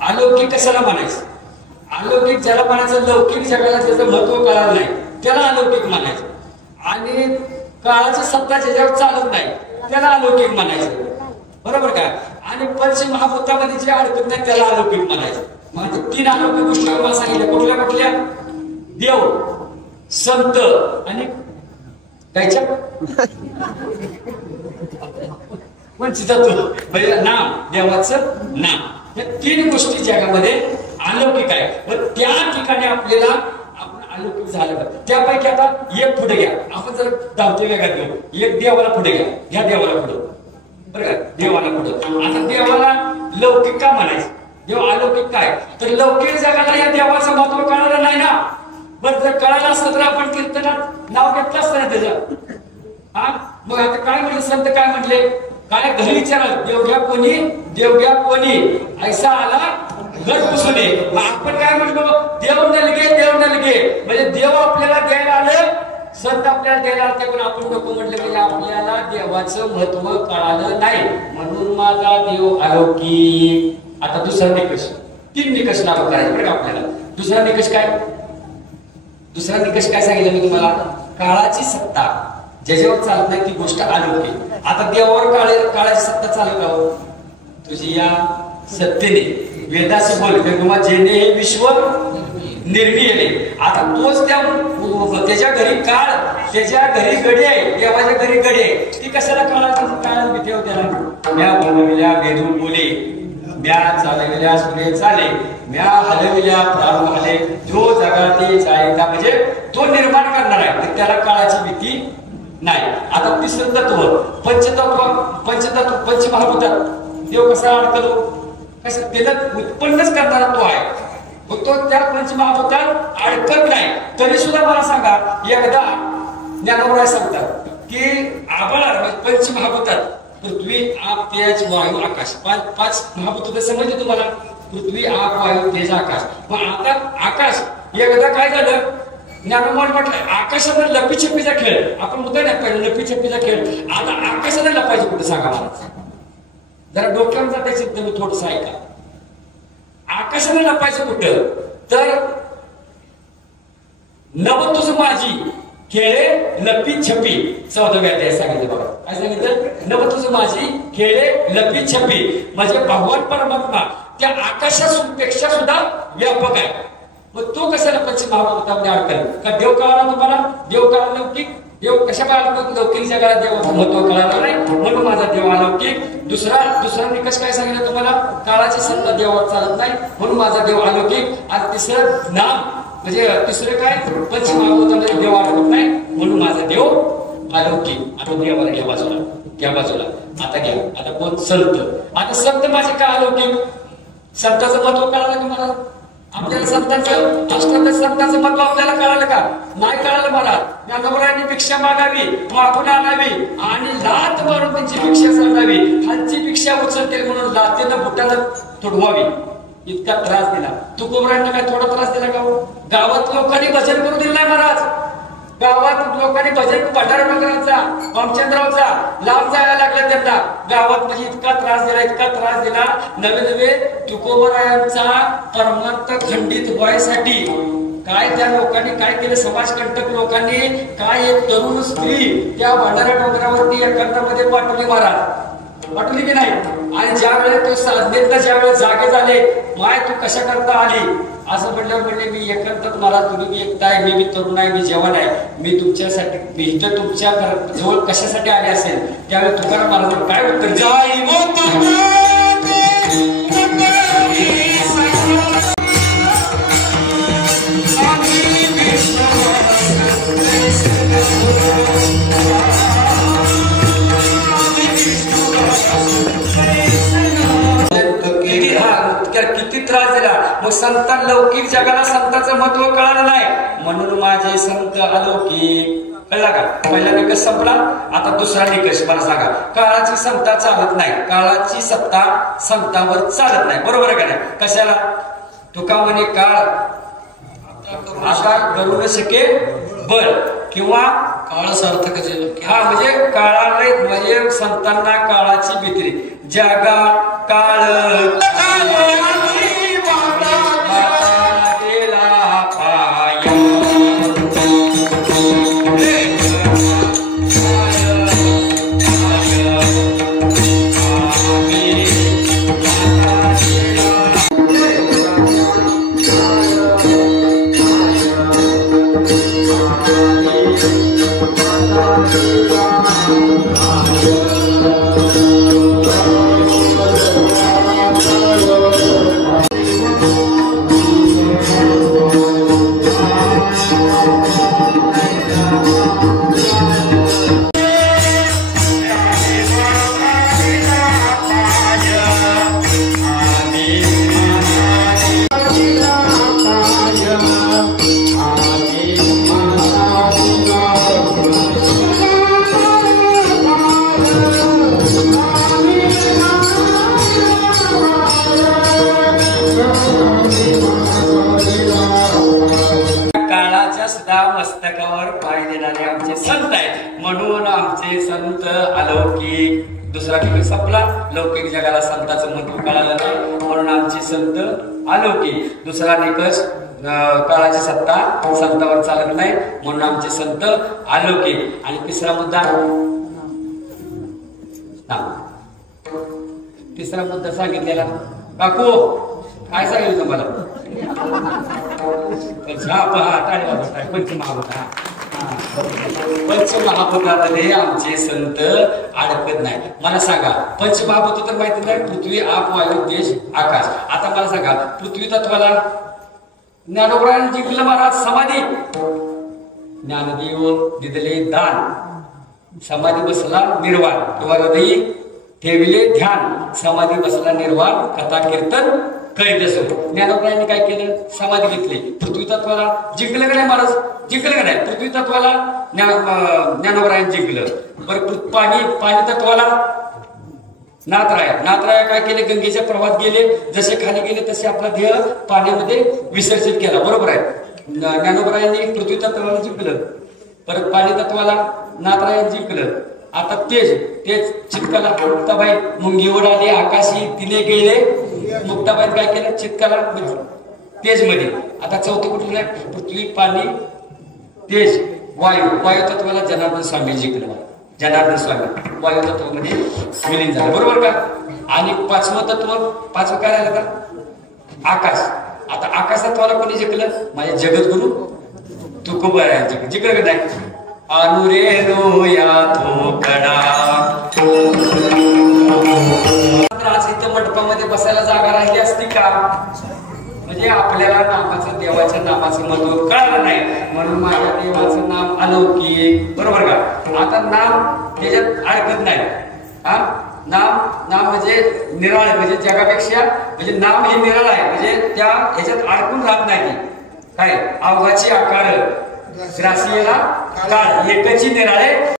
अलौकिक कशाला म्हणायचं, अलौकिक ज्याला म्हणायचं लौकिक जगाला त्याचं महत्व कळालं नाही त्याला अलौकिक म्हणायचं, आणि काळाची सत्ता ज्याच्यावर चालत नाही त्याला अलौकिक म्हणायचं, बरोबर का. आणि पंचमहाभूतामध्ये जे अडकत नाही त्याला अलौकिक म्हणायचं. मग 3 अलौकिक गोष्टी मला सांगितल्या, कुठल्या कुठल्या. देव, संत आणि कायच्या म्हणजे नाम, देवाचं नाम. या 3 गोष्टी जगामध्ये अलौकिक आहे. पण त्या ठिकाणी आपल्याला आपण अलौकिक झालं का त्यापैकी आता एक पुढे घ्या. आपण जर धावतो वेगात घेऊ, एक देवाला पुढे घ्या, ह्या देवाला पुढे, बरं का, देवाला पुढे. आता देवाला लौकिक का म्हणायचं, देव अलौकिक काय तर लौकिक जगाला या देवाचं महत्व कळालं नाही ना. बरं जर कळालं असतं तर आपण कीर्तनात नाव घेतलं असतं ना त्याचं. हा मग आता काय म्हणले संत, काय म्हणले, काय घरी विचारा देव घ्या कोणी ऐसा आला घर पुसणे. आपण काय म्हणतो देव न लगे म्हणजे देव आपल्याला द्यायला आलं, संत आपल्याला द्यायला आले, पण आपण नको म्हटलं म्हणजे आपल्याला देवाचं महत्व कळालं नाही म्हणून माझा देव अलौकिक. आता दुसरा निकष, 3 निकष नाव करायचे बरं का आपल्याला. दुसरा निकष काय सांगितलं मी तुम्हाला, काळाची सत्ता ज्याच्यावर चालत नाही ती गोष्ट अलौकिक. आता देवावर काळाची सत्ता चालू का तुझी या सत्तेने वेदाचे बोल किंवा जेणे हे विश्व निर्मिले. आता तोच त्याच्या घरी काळ, त्याच्या घरी गडी आहे, देवाच्या घरी गडी आहे, ती कशाला काळाला भीती होत्या. म्या बनविल्या वेदून बोले, म्या चालविल्या सुरे चाले, म्या हलविल्या प्रारंभ आले, जो जगाते जायता म्हणजे तो निर्माण करणार आहे त्याला काळाची भीती नाही. आता तिसरं तत्व पंचतत्व पंचमहाभूतात देव कसा अडकलो, कसं त्याला उत्पन्नच करणारा तो आहे. मग तो त्या पंचमहाभूतात अडकत नाही. तरी सुद्धा मला सांगा, एकदा ज्ञानोबराय सांगतात की आभाळ पंचमहाभूतात पृथ्वी आप तेज वायू आकाश 5 महाभूत समजले तुम्हाला, पृथ्वी आप वायू तेज आकाश. मग आता आकाश एकदा काय झालं, ज्ञानोबराय म्हटलं आकाशाला लपीछपीचा खेळ आपण होतोय ना पहिले लपीछपीचा खेळ. आता आकाशाला लपायचं कुठे सांगा मला, जरा डोक्यावर जातायचं तुम्ही थोडस ऐका. आकाशाला लपायचं कुठं तर नव तुझ माझी खेळे लपी छपी 14व्या अध्यायात सांगितलं बघा. काय सांगितलं, नव तुझ माझी खेळे लपी छपी म्हणजे भगवान परमात्मा त्या आकाशापेक्षा सुद्धा व्यापक आहे. मग तो कशाला पंचमहाभूतामध्ये अडकल का, देव कळाला तुम्हाला, देव कळाला लौकिक, देव कशा पाहिला लौकिक जगाला देवाचं महत्व कळालं नाही म्हणून माझा देव अलौकिक. दुसरा निकष काय सांगितलं तुम्हाला, काळाची सत्ता देवावर चालत नाही म्हणून माझा देव अलौकिक. आणि तिसरं नाम म्हणजे तिसरं काय, पंचमहाभूतामध्ये देव अडकत नाही म्हणून माझा देव अलौकिक. आता देवाला घ्या बाजूला आता घ्या. आता कोण संत, आता संत माझे का अलौकिक, संताचं महत्व कळालं तुम्हाला. आपल्याला संतांचं महत्व आपल्याला कळालं का नाही कळालं मला. ज्ञानोबरायांनी भिक्षा मागावी, मागून आणावी आणि लात मारून त्यांची भिक्षा सांगावी. खालची भिक्षा उचलतील म्हणून लातेनं बुटाला तुडवावी, इतका त्रास दिला. तुकोबरायांना काय थोडा त्रास दिला का, गावात लोकांनी भजन करू दिलं नाही महाराज. गावात लोकांनी भजन भंडारा नगरांचा रामचंद्रावचा लांब जायला लागला त्यांना गावात. म्हणजे इतका त्रास दिला. नवे तुकोबरायांचा परमार्थ खंडित व्हायसाठी काय त्या लोकांनी काय केलं, समाजकंटक लोकांनी काय एक तरुण स्त्री त्या भंडारा डोंगरावरती एकांतामध्ये पाठवली महाराज. पटली की नाही? आणि ज्या वेळेस तो साधनेतला ज्या वेळेस जागे झाले, माय तू कशा करता आली असं म्हटल्यावर म्हणले मी एकंदर मला तुम्ही मी एकटा आहे, मी तरुण आहे, मी जवान आहे, मी तुमच्यासाठी मी इथं तुमच्या जवळ कशासाठी आले असेल. त्यावेळी तुकाराम महाराज काय उत्तर जाई किती त्रास दिला. मग संत लौकिक जगाला संतांचं महत्व कळालं नाही, म्हणून माझे संत अलौकिक. कळला का? पहिला निकष संपला. आता दुसरा निकष मला सांगा. काळाची सत्ता चालत नाही, काळाची सत्ता संतांवर चालत नाही, बरोबर आहे का नाही? कशाला? तुका म्हणे काळ आता करू न शके बळ, किंवा काळ सार्थक. हा म्हणजे काळाला म्हणजे संतांना काळाची भीती. जगा काळ मस्तकावर पाय देणारे आमचे संत आहेत, म्हणून आमचे संत अलौकिक. दुसरा निकष संपला. लौकिक जगाला संतांचं महत्व कळालं नाही, म्हणून आमचे संत अलौकिक. दुसरा निकष काळाची सत्ता संतांवर चालत नाही, म्हणून आमचे संत अलौकिक. आणि तिसरा मुद्दा, तिसरा मुद्दा सांगितलेला काकू काय सांगितलं तुम्हाला? पंचमहाभूतामध्ये आमचे संत अडकत नाही. मला सांगा, पंचमहाभूत तर माहिती नाही, पृथ्वी आप वायू तेज आकाश. आता मला सांगा, पृथ्वी तत्वाला ज्ञानोबरायण जिंकलं महाराज समाधी. ज्ञानदेव दिदले दान, समाधी बसला निर्वाण, किंवा हृदयी ठेविले ध्यान, समाधी बसला निर्वाण, कथा कीर्तन कैलास. ज्ञानोबरायांनी काय केलं? समाधी घेतली. पृथ्वी तत्वाला जिंकलं का नाही महाराज? जिंकलं का नाही? पृथ्वी तत्वाला ज्ञानोबरायन जिंकलं. बरं, पाणी तत्वाला नाथराय काय केले? गंगेच्या प्रवाहात गेले, जसे खाली गेले तसे आपला देह पाण्यामध्ये विसर्जित केला, बरोबर आहे? ज्ञानोबरायांनी पृथ्वी तत्वाला जिंकलं. परत पाणी तत्वाला नाथरायन जिंकलं. आता तेच चित्काला मुक्ताबाई मुंगी उडाली आकाशी तिने गेले. मुक्ताबाई काय केलं? चित्काला तेज मध्ये. आता चौथं कुठलं आहे? पृथ्वी पाणी तेज वायू तत्वाला जनार्दन स्वामी जिंकलं. जनार्दन स्वामी वायू तत्वामध्ये विलीन झालं, बरोबर का? आणि पाचवं काय राहिलं का? आकाश. आता आकाश तत्वाला कोणी जिंकलं? माझे जगद्गुरु तुकोबा जिंकलं का नाही? अनुरेनो या थोकडा. आज इथं मंडपामध्ये बसायला जागा राहिली असती का? म्हणजे आपल्याला नामाचं, देवाच्या नामाचं महत्व कळलं नाही, म्हणून माझ्या देवाचं नाम अलौकिक, बरोबर का? आता नाम त्याच्यात अडकत नाही. हा नाम म्हणजे निराळ, म्हणजे जगापेक्षा म्हणजे नाम हे निराळ आहे, म्हणजे त्या ह्याच्यात अडकून राहत नाही. काय? अवघाची आकार ग्रासियेला काळ, एकची निराळे.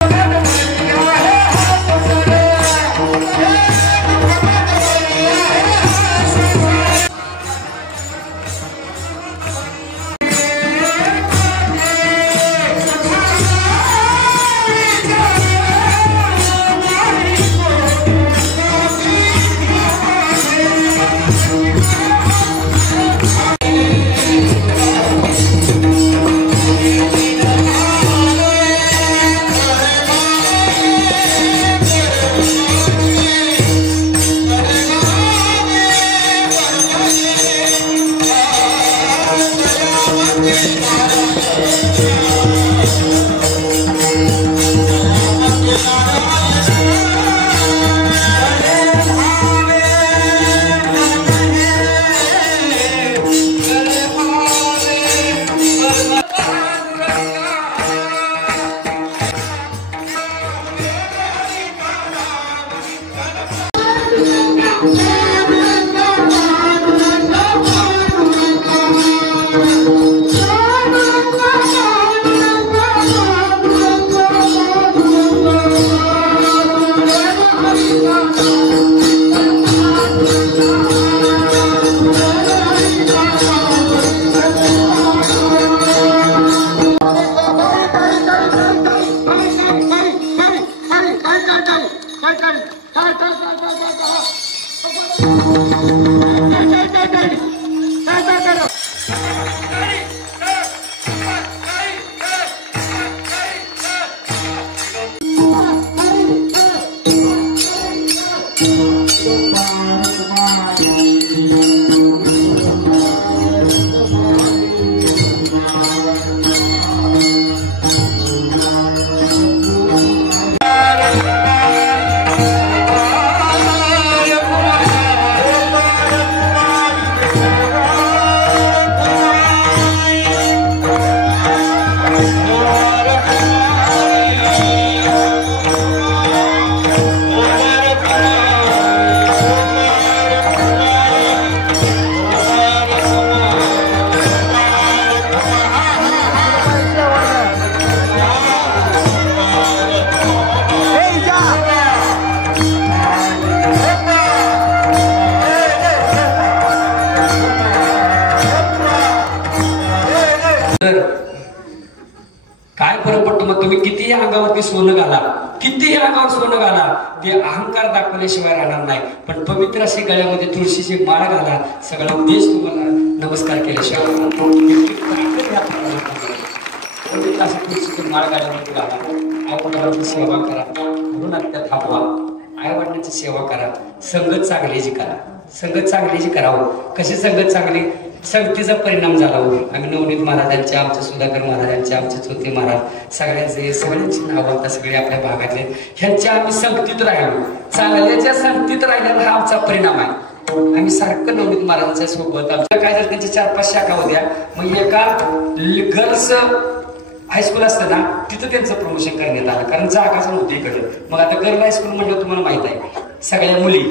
काय फरक पडतो मग तुम्ही कितीही अंगावरती सोनं घाला, कितीही अंगावर सोनं घाला, ते अहंकार दाखवल्याशिवाय राहणार नाही. पण पवित्र अशी गळ्यामध्ये तुळशीची माळ घाला, सगळा देश तुम्हाला नमस्कार केल्याशिवाय पवित्र अशी तुळशीची माळ गळ्यामध्ये घाला, आई-वडिलांची सेवा करा, म्हणून त्यात थांबवा, आई-वडिलांची सेवा करा, संगत चांगलीची करा, संगत चांगलीची करावं. कशी संगत चांगली? संगतीचा परिणाम झाला हो. आम्ही नवनीत महाराजांचे, आमचे सुधाकर महाराजांचे, आमचे चोते महाराज, सगळ्यांची नाव आता सगळे आपल्या भागातले, ह्यांच्या आम्ही संगतीत राहिलो, चांगल्याच्या संगतीत राहिल्यानं हा आमचा परिणाम आहे. आम्ही सारखं नवनीत महाराजांच्या सोबत, आमच्या काय झालं त्यांच्या 4-5 शाखा होत्या. मग एका गर्ल्स हायस्कूल असतं ना, तिथं त्यांचं प्रमोशन करण्यात आलं, कारण जागाच नव्हती इकडं. मग आता गर्ल हायस्कूल म्हणलं तुम्हाला माहित आहे, सगळ्या मुली,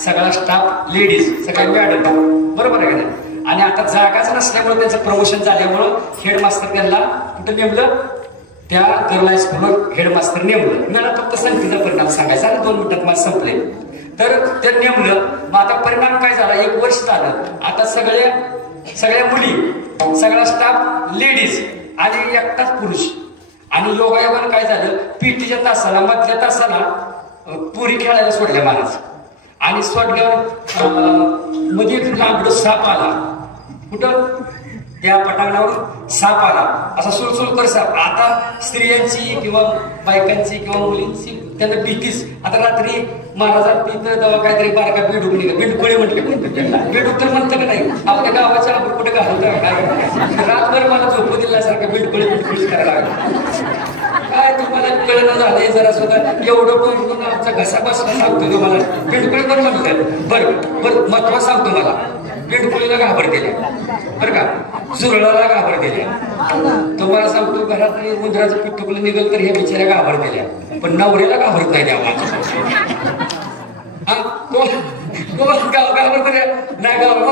सगळा स्टाफ लेडीज, सगळ्या मॅडम, बरोबर आहे का नाही? आणि आता जागाच नसल्यामुळे त्यांचं प्रमोशन झाल्यामुळं हेडमास्तर त्यांना कुठं नेमलं, त्या गर्ल हायस्कूलवर हेडमास्तर नेमलं. मला फक्त संगतीचा परिणाम सांगायचा आणि 2 मिनिटात मला संपले. तर ते नेमलं. मग आता परिणाम काय झाला, 1 वर्ष झालं. आता सगळ्या मुली, सगळा स्टाफ लेडीज आणि एकटाच पुरुष. आणि योगायोगानं काय झालं, पीटीच्या तासाला, मधल्या तासाला पुरी खेळायला सोडल्या महाराज. आणि सोडल्यावर मध्ये एक लांबड साप आला. कुठं? त्या पटांगणावर साप आला, असा सुळसुळ साप. आता स्त्रियांची किंवा बायकांची किंवा मुलींची त्यांना भीतीच. आता रात्री महाराजात तिथं तेव्हा काहीतरी बारका बेडूक निघा, बेडुकोळी म्हटले, बेडूक तर म्हणतं का नाही, आपल्या गावाच्या आपण कुठे घालतो काय, रातभर मला झोपू दिल्यासारखं बेडुकोळी करायला लागलं. काय तुम्हाला कळणं झालंय जरा सुद्धा, एवढं बोलून आमचा घसा बसला सांगतो तुम्हाला. बेडुकोळी पण म्हणलं, बरं महत्व सांगतो मला. बेडुकोळीला घाबर केल्या बरं का, झुरळाला घाबर केल्या. तुम्हाला सांगतो घरात उंदराचं पिट्टुकलं निघल तर ह्या बिचाऱ्या घाबर केल्या, पण नवऱ्याला घाबरत नाही द्यावा.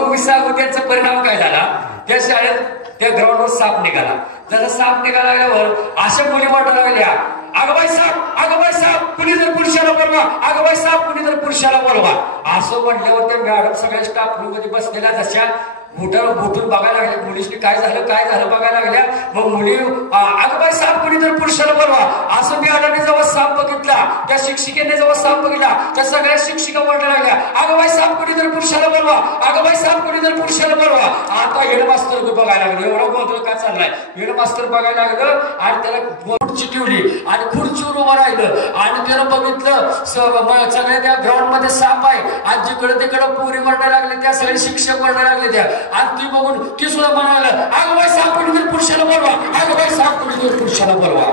मग सांगू त्यांचा परिणाम काय झाला. त्या शाळेत त्या ग्राउंडवर साप निघाला. जसा साप निघाला लागल्यावर अशा मुली वाटायला लागल्या, अगबाई साप, कुणी जर पुरुषाला बोलवा, अगबाई साप, कुणी जर पुरुषाला बोलवा. असं म्हटल्यावर त्या मॅडम सगळ्या स्टाफ रूम मध्ये बसलेल्या जशा बोटून बघायला लागल्या, मुलीशी काय झालं बघायला लागल्या. मग मुली अगबाई साप, कुणी जर पुरुषाला बोलवा. असं मॅडमने जेव्हा साप बघितला, त्या शिक्षिकेने जेव्हा साप बघितला, त्या सगळ्या शिक्षिका म्हणायला लागल्या, अगबाई साप, कुणी जर पुरुषाला बोलवा, अगबाई साप, कुणी जर पुरुषाला बोलवा. आता हेडमास्तर बघायला लागलं, एवढा गोंधळ का चाललाय. हेडमास्तर बघायला लागलं आणि त्याला खुर्ची ठेवली आणि खुर्चीवर उभं राहिलं आणि त्यानं बघितलं सगळ्या त्या ग्राउंड मध्ये साप आहे आणि जिकडे तिकडे पोरी वरडायला लागले त्या सगळे शिक्षक वरडायला लागले त्या आणि ती बघून ती सुद्धा म्हणाला अगं बाई साप कुठे पुरुषाला बोलवा अगं बाई साप कुठे पुरुषाला बोलवा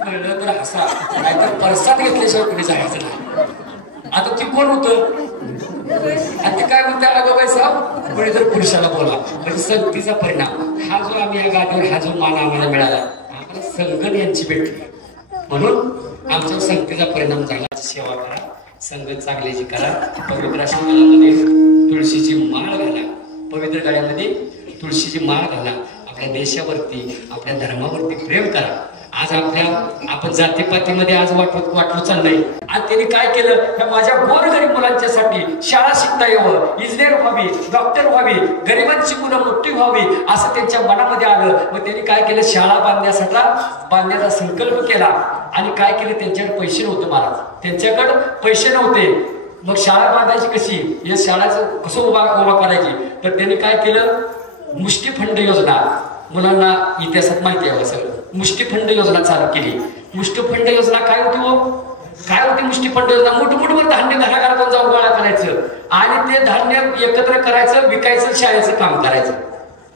कळलं तर हसा नाहीतर परसाद घेतल्याशिवाय कुठे जायचं नाही आता ती कोण होतं आणि ते काय म्हणते अगं बाई साप कुठे तर पुरुषाला बोलवा म्हणजे संगतीचा परिणाम हा जो आम्ही या गादीवर हा जो मान आम्हाला मिळाला आम्हाला संगत यांची भेटली म्हणून आमच्या संगतीचा परिणाम झाला सेवा करा संगत चांगल्याची करा पवित्र अशा गाळ्यामध्ये तुळशीची माळ घाला पवित्र गाळ्यामध्ये तुळशीची माळ घाला आपल्या देशावरती आपल्या धर्मावरती प्रेम करा आज आपण जातीपातीमध्ये आज वाटलो चाललंय आणि त्यांनी काय केलं त्या माझ्या गोरगरीब मुलांच्यासाठी शाळा शिकता यावं इंजिनियर व्हावी डॉक्टर व्हावी गरिबांची मुलं मोठी व्हावी असं त्यांच्या मनामध्ये आलं मग त्यांनी काय केलं शाळा बांधण्याचा संकल्प केला आणि काय केलं त्यांच्याकडे पैसे नव्हते महाराज त्यांच्याकडे पैसे नव्हते मग शाळा बांधायची कशी या शाळाचं कसं उभा करायची तर त्यांनी काय केलं मुष्टीफंड योजना मुलांना इतिहासात माहिती आहे सगळं मुष्टीफंड योजना चालू केली मुष्टीफंड योजना काय होती हो काय होती मुष्टीफंड योजना मोठमोठं धान्य घराघरातून जाऊन गोळा करायचं आणि ते धान्य एकत्र करायचं विकायचं शाळेचं काम करायचं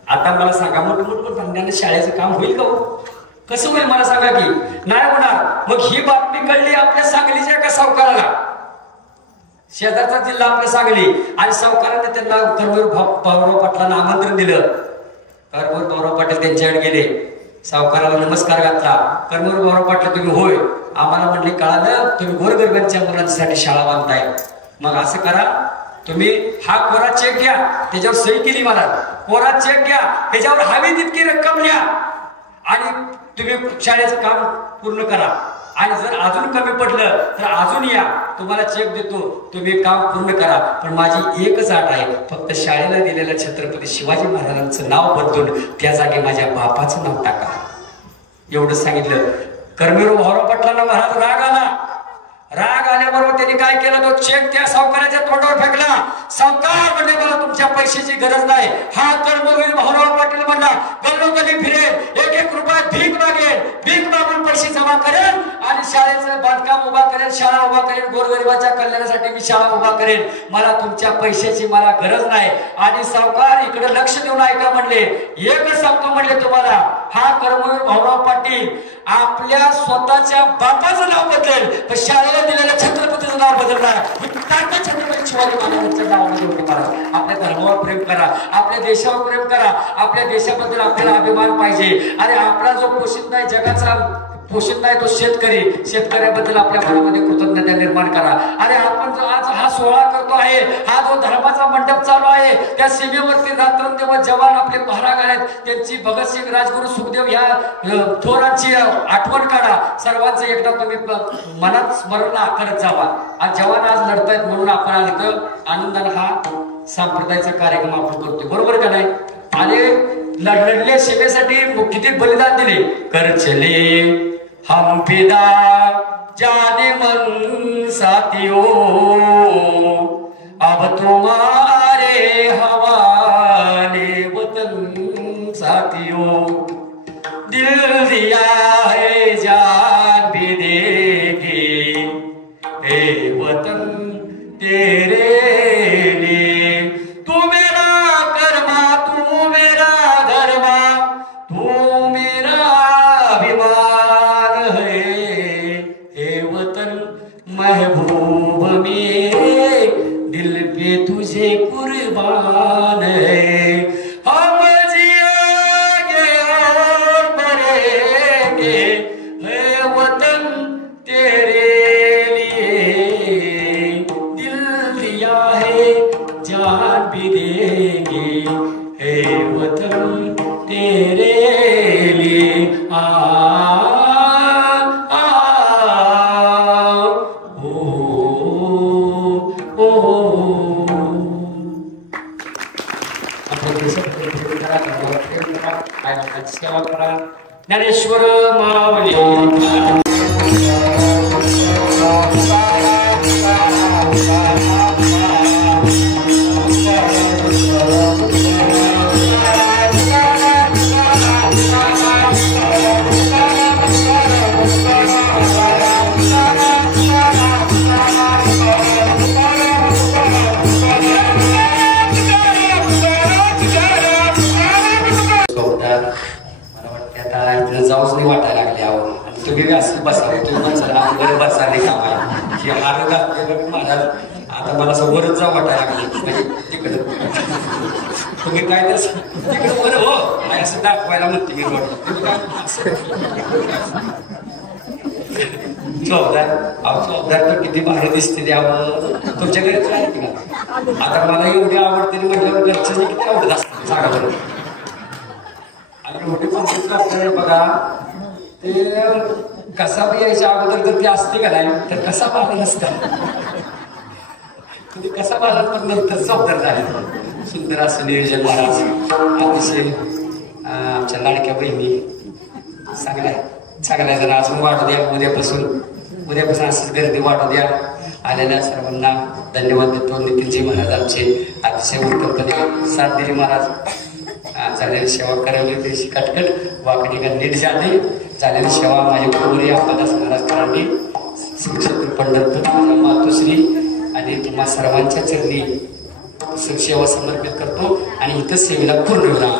आता मला सांगा मोठमोठं धान्यानं शाळेचं काम होईल का कसं होईल मला सांगा की नाही होणार मग ही बातमी कळली आपल्या सांगलीच्या एका सावकाराला शेजारचा जिल्हा आपल्या सांगली आणि सावकाराने त्यांना कर्मवीर भाऊराव पाटलांना आमंत्रण दिलं कर्मवीर भाऊराव पाटील त्यांच्याकडे गेले सावकाराला नमस्कार घातला कर्मवीर भाऊराव पाटील तुम्ही होय आम्हाला म्हणले कळालं तुम्ही गोरगरिबांच्या मुलांसाठी शाळा बांधताय मग असं करा तुम्ही हा कोरा चेक घ्या त्याच्यावर सही केली मला कोरा चेक घ्या त्याच्यावर हवी तितकी रक्कम घ्या आणि तुम्ही शाळेचं काम पूर्ण करा आणि जर अजून कमी पडलं तर अजून या तुम्हाला चेक देतो तुम्ही काम पूर्ण करा पण माझी एकच अट आहे फक्त शाळेला दिलेलं छत्रपती शिवाजी महाराजांचं नाव बदलून त्या जागी माझ्या बापाचं नाव टाका एवढं सांगितलं कर्मवीर भाऊराव पाटलांना महाराज राग आल्याबरोबर त्यांनी काय केलं तो चेक त्या सावकाराच्या तोंडावर फेकला सावकार म्हणजे मला तुमच्या पैशाची गरज नाही हा कर्मवीर भाऊराव पाटील म्हणला गल्लोगल्ली फिरेल एक रुपया भीक मागून पैसे जमा करेल आणि शाळेचं बांधकाम उभा करेल शाळा उभा करेल गोरगरिबाच्या कल्याणासाठी मी शाळा उभा करेल मला तुमच्या पैशाची मला गरज नाही आणि सावकार इकडे लक्ष देऊन ऐका म्हणले एकच सांगतो म्हणले तुम्हाला हा कर्मवीर भाऊराव पाटील आपल्या स्वतःच्या बापाचं नाव बदलेल पण शाळेला दिलेल्या छत्रपतीचं नाव बदलणार छत्रपती शिवाजी महाराजांच्या नावामध्ये उभे करा आपल्या धर्मावर प्रेम करा आपल्या देशावर प्रेम करा आपल्या देशाबद्दल आपल्याला अभिमान पाहिजे आणि आपला जो पोषित नाही जगाचा पोषित नाही तो शेतकऱ्याबद्दल आपल्या मनामध्ये कृतज्ञता निर्माण करा आणि आपण जो आज हा सोहळा करतो आहे हा जो धर्माचा मंडप चालू आहे त्या सीमेवरती रात्रंदिवस जवान आपले पहरा घालत त्यांची भगतसिंग राजगुरू सुखदेव ह्या थोरांची आठवण काढा सर्वांचं एकदा तुम्ही मनात स्मरण करत जावा आज जवान आज लढतायत म्हणून आपण इथं आनंदाने हा संप्रदायाचा कार्यक्रम आपण करतोय बरोबर का नाही आणि लढल्या सीमेसाठी किती बलिदान दिले कर चले हम फिदा जाने मन साथियों अब तुम्हारे हवाले वतन साथियों दिल दिया है जान भी देगी ए वतन तेरे लिए तू मेरा कर्मा तू मेरा धर्मा तू मेरा अभिमान है हे वतन महबूब मेरे दिल पे तुझे कुर्बान है हम जिएंगे और मरेंगे हे वतन तेरे लिए दिल दिया है जान भी देंगे हे वतन तेरे लिए सेवा करा ज्ञानेश्वर माऊली जाऊच नाही वाटायला लागले अहो. आणि तुम्ही बी असं बसावे, तुम्ही म्हणसाला बरं बसायला काम आहे की आरोग्य घातले महाराज. आता मला असं वरच जाऊ वाटायला लागले म्हणजे तिकडं तुम्ही काय तिकडं बरं हो असं दाखवायला म्हणते मी रोड. तुम्ही काय चौकदार अहो चौकदार तर किती भारी दिसते द्यावं. तुमच्या घरचं आहे की ना. आता मला एवढी आवडते म्हटल्यावर घरचं किती आवडत असतं सांगा बरं. आणि मोठी पंचायत आपल्याला बघा ते कसा यायच्या अगोदर जर ती असते का नाही तर कसा पाहिला नसता. कसा पाहिला पण नंतर चौकदार झाले. सुंदर असं नियोजन महाराज. अतिशय आमच्या लाडक्या बहिणी सगळ्या जण अजून वाढू द्या. उद्यापासून असंच गर्दी वाढू द्या. आलेल्या सर्वांना धन्यवाद देतो. नितीनजी महाराज आमचे अतिशय उत्तमपणे साथ दिली महाराज. झालेली सेवा करावी त्याची कटकट वाकडी का नीट झालेली सेवा माझ्या गुरुवरी आपल्याला महाराजकरांनी श्री पंढरपूर माझ्या मातोश्री आणि तुम्हा सर्वांच्या चरणी सेवा समर्पित करतो आणि इथं सेवेला पूर्ण होणार.